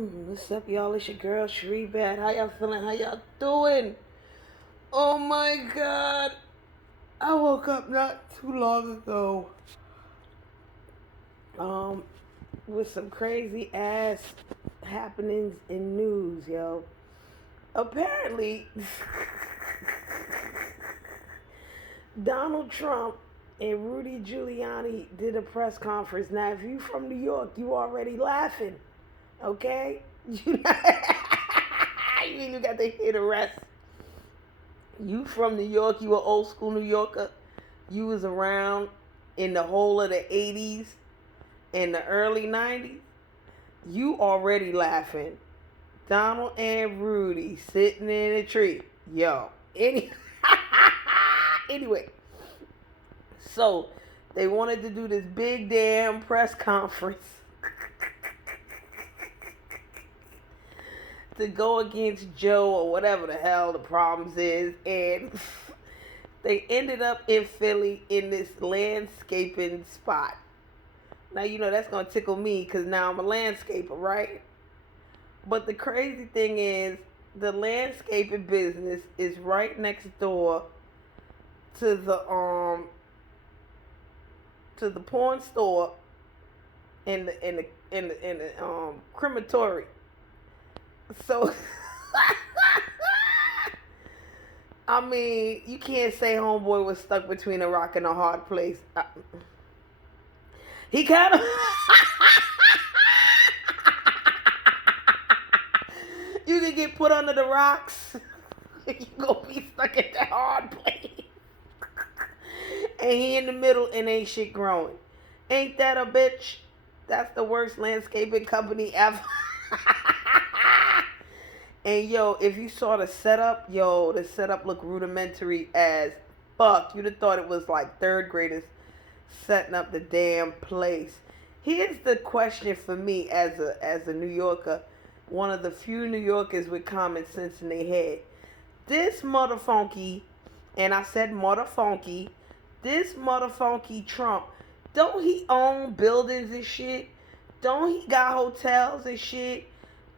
What's up, y'all? It's your girl, Sheree Bad. How y'all feeling? How y'all doing? Oh my God. I woke up not too long ago um, with some crazy ass happenings in news, yo. Apparently, Donald Trump and Rudy Giuliani did a press conference. Now, if you from New York, you already laughing, okay? You ain't even got to hear the rest. You from New York, you an old school New Yorker. You was around in the whole of the 80s and the early 90s. You already laughing. Donald and Rudy sitting in a tree. Yo. Anyway, so they wanted to do this big damn press conference to go against Joe or whatever the hell the problems is, and they ended up in Philly in this landscaping spot. Now you know that's gonna tickle me because now I'm a landscaper, right? But the crazy thing is, the landscaping business is right next door to the porn store and the crematory. So I mean, you can't say homeboy was stuck between a rock and a hard place. He kind of you can get put under the rocks. You gonna be stuck at that hard place. And he in the middle and ain't shit growing. Ain't that a bitch? That's the worst landscaping company ever. And yo, if you saw the setup, the setup looked rudimentary as fuck. You'd have thought it was like third graders setting up the damn place. Here's the question for me as a New Yorker, one of the few New Yorkers with common sense in their head. This motherfunky, and I said motherfunky, this motherfunky Trump, don't he own buildings and shit? Don't he got hotels and shit?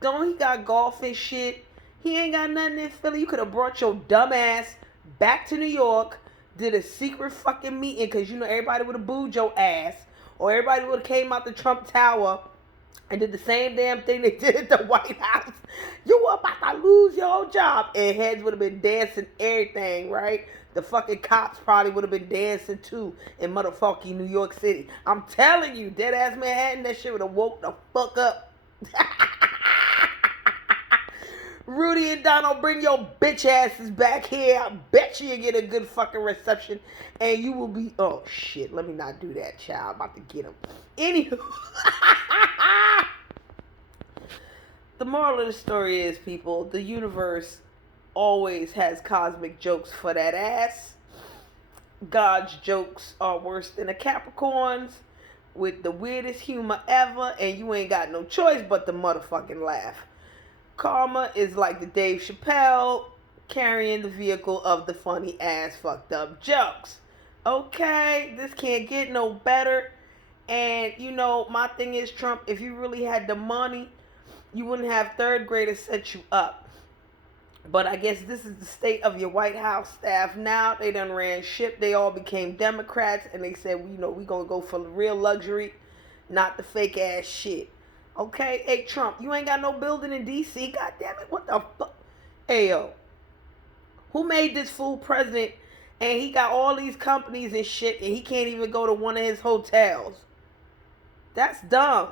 Don't he got golf and shit? He ain't got nothing in Philly. You could have brought your dumb ass back to New York, did a secret fucking meeting, because you know everybody would have booed your ass, or everybody would have came out the Trump Tower and did the same damn thing they did at the White House. You were about to lose your job. And heads would have been dancing everything, right? The fucking cops probably would have been dancing too in motherfucking New York City. I'm telling you, dead ass Manhattan, that shit would have woke the fuck up. Rudy and Donald, bring your bitch asses back here. I bet you get a good fucking reception. And you will be... Oh, shit. Let me not do that, child. I'm about to get him. Anywho. The moral of the story is, people, the universe always has cosmic jokes for that ass. God's jokes are worse than a Capricorn's, with the weirdest humor ever, and you ain't got no choice but to motherfucking laugh. Karma is like the Dave Chappelle carrying the vehicle of the funny ass fucked up jokes. Okay, this can't get no better. And you know, my thing is, Trump, if you really had the money, you wouldn't have third graders set you up. But I guess this is the state of your White House staff now. They done ran ship. They all became Democrats, and they said, you know, we gonna go for the real luxury, not the fake ass shit. Okay, hey Trump, you ain't got no building in D.C. God damn it, what the fuck? Hey yo, who made this fool president? And he got all these companies and shit, and he can't even go to one of his hotels. That's dumb.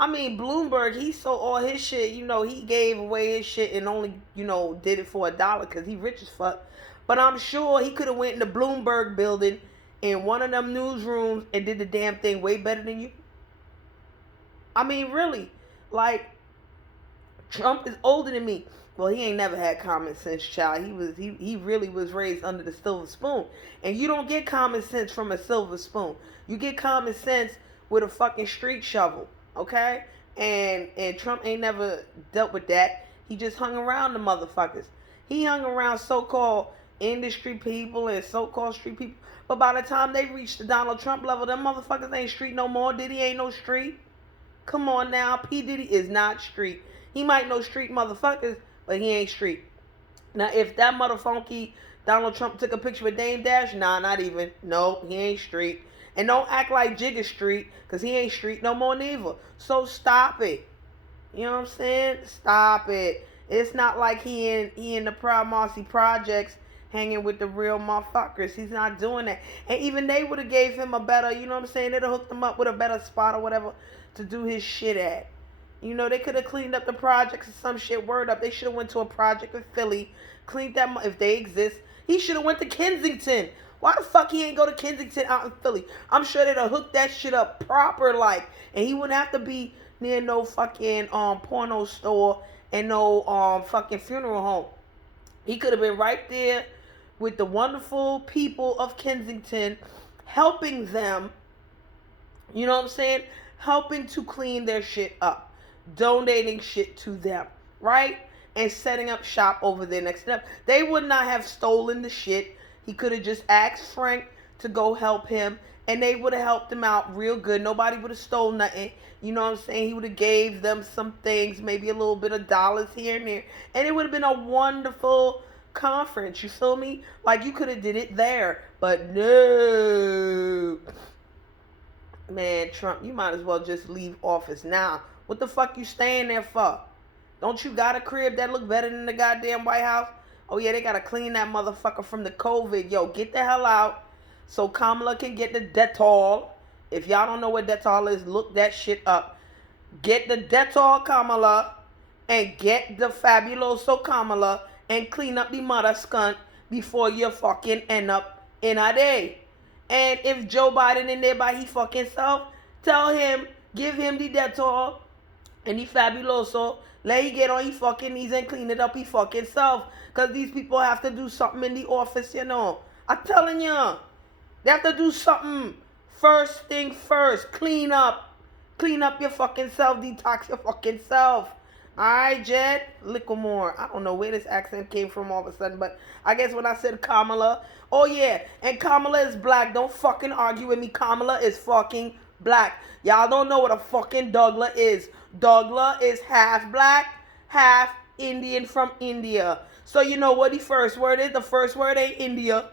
I mean, Bloomberg, he sold all his shit. You know, he gave away his shit and only, you know, did it for $1 because he rich as fuck. But I'm sure he could have went in the Bloomberg building in one of them newsrooms and did the damn thing way better than you. I mean, really, like, Trump is older than me. Well, he ain't never had common sense, child. He really was raised under the silver spoon. And you don't get common sense from a silver spoon. You get common sense with a fucking street shovel, okay? And Trump ain't never dealt with that. He just hung around the motherfuckers. He hung around so-called industry people and so-called street people. But by the time they reached the Donald Trump level, them motherfuckers ain't street no more. Diddy ain't no street. Come on now, P. Diddy is not street. He might know street motherfuckers, but he ain't street. Now, if that motherfunky Donald Trump took a picture with Dame Dash, nah, not even. No, he ain't street. And don't act like Jig is street, because he ain't street no more neither. So stop it. You know what I'm saying? Stop it. It's not like he in the Proud Marcy Projects hanging with the real motherfuckers. He's not doing that. And even they would have gave him a better, you know what I'm saying? They'd have hooked him up with a better spot or whatever to do his shit at. You know, they could have cleaned up the projects or some shit. Word up. They should have went to a project in Philly. Cleaned that, if they exist. He should have went to Kensington. Why the fuck he ain't go to Kensington out in Philly? I'm sure they'd have hooked that shit up proper like. And he wouldn't have to be near no fucking porno store and no fucking funeral home. He could have been right there with the wonderful people of Kensington, helping them, you know what I'm saying? Helping to clean their shit up. Donating shit to them, right? And setting up shop over there next to them. They would not have stolen the shit. He could have just asked Frank to go help him, and they would have helped him out real good. Nobody would have stole nothing. You know what I'm saying? He would have gave them some things, maybe a little bit of dollars here and there, and it would have been a wonderful conference. You feel me? Like, you could have did it there, but no. Man, Trump, you might as well just leave office now. What the fuck you staying there for? Don't you got a crib that look better than the goddamn White House? Oh yeah, they gotta clean that motherfucker from the COVID. Yo, get the hell out so Kamala can get the Dettol. If y'all don't know what Dettol is, look that shit up. Get the Dettol, Kamala, and get the Fabuloso, Kamala, and clean up the mother skunt before you fucking end up in a day. And if Joe Biden in there by he fucking self, tell him, give him the Dettol and the Fabuloso. Let he get on his fucking knees and clean it up he fucking self. Because these people have to do something in the office, you know. I'm telling you. They have to do something. First thing first. Clean up. Clean up your fucking self. Detox your fucking self. Alright, Jed? Little more. I don't know where this accent came from all of a sudden. But I guess when I said Kamala. Oh, yeah. And Kamala is black. Don't fucking argue with me. Kamala is fucking black. Y'all don't know what a fucking dougla is. Dougla is half black, half Indian from India. So you know what the first word is? The first word ain't India.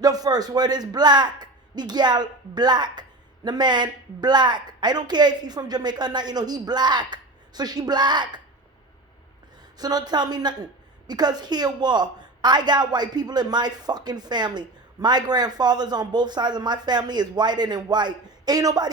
The first word is black. The gal black. The man black. I don't care if he's from Jamaica or not. You know, he black. So she black. So don't tell me nothing. Because here what? I got white people in my fucking family. My grandfathers on both sides of my family is whiter than white. Ain't nobody